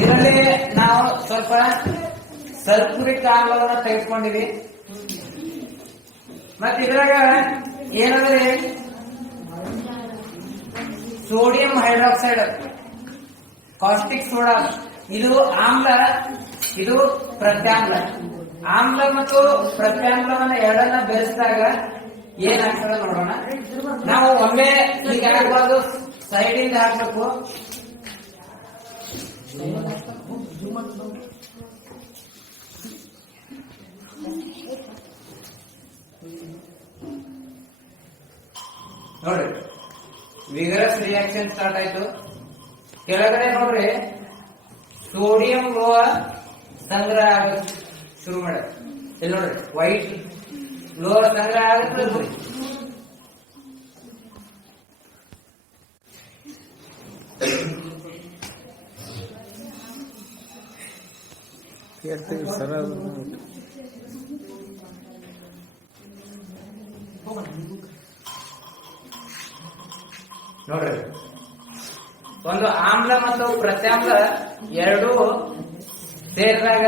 ಇದರಲ್ಲಿ ನಾವು ಸ್ವಲ್ಪ ಸಲ್ಫ್ಯೂರಿಕ್ ಆಮ್ಲವನ್ನ ತೆಗೆದುಕೊಂಡಿವಿ. ಮತ್ತೆ ಇದ್ರಾಗ ಏನಂದ್ರೆ ಸೋಡಿಯಂ ಹೈಡ್ರಾಕ್ಸೈಡ್, ಕಾಸ್ಟಿಕ್ ಸೋಡಾ, ಇದು ಆಮ್ಲ, ಇದು ಪ್ರತ್ಯಾಮ್ಲ. ಆಮ್ಲ ಮತ್ತು ಪ್ರತ್ಯಾಮ್ಲವನ್ನ ಎರಡನ್ನ ಬೆರೆಸಿದಾಗ ಏನಾಗ್ತದೆ ನೋಡೋಣ. ನಾವು ಒಮ್ಮೆ ಈಗ ಹಾಕಬಾರ್ದು, ಸೈಡಿಂದ ಹಾಕ್ಬೇಕು. ನೋಡ್ರಿ, ವಿಗರಸ್ ರಿಯಾಕ್ಷನ್ ಸ್ಟಾರ್ಟ್ ಆಯ್ತು. ಕೆಳಗಡೆ ನೋಡ್ರಿ ಸೋಡಿಯಂ ಲೋಹ ಸಂಗ್ರಹ ಆಗುತ್ತೆ ಶುರು ಮಾಡ. ಇಲ್ಲಿ ನೋಡ್ರಿ ವೈಟ್ ಲೋಹ ಸಂಗ್ರಹ ಆಗುತ್ತೆ. ನೋಡ್ರಿ, ಒಂದು ಆಮ್ಲ ಮತ್ತು ಪ್ರತ್ಯಾಮ್ಲ ಎರಡು ಸೇರಿದಾಗ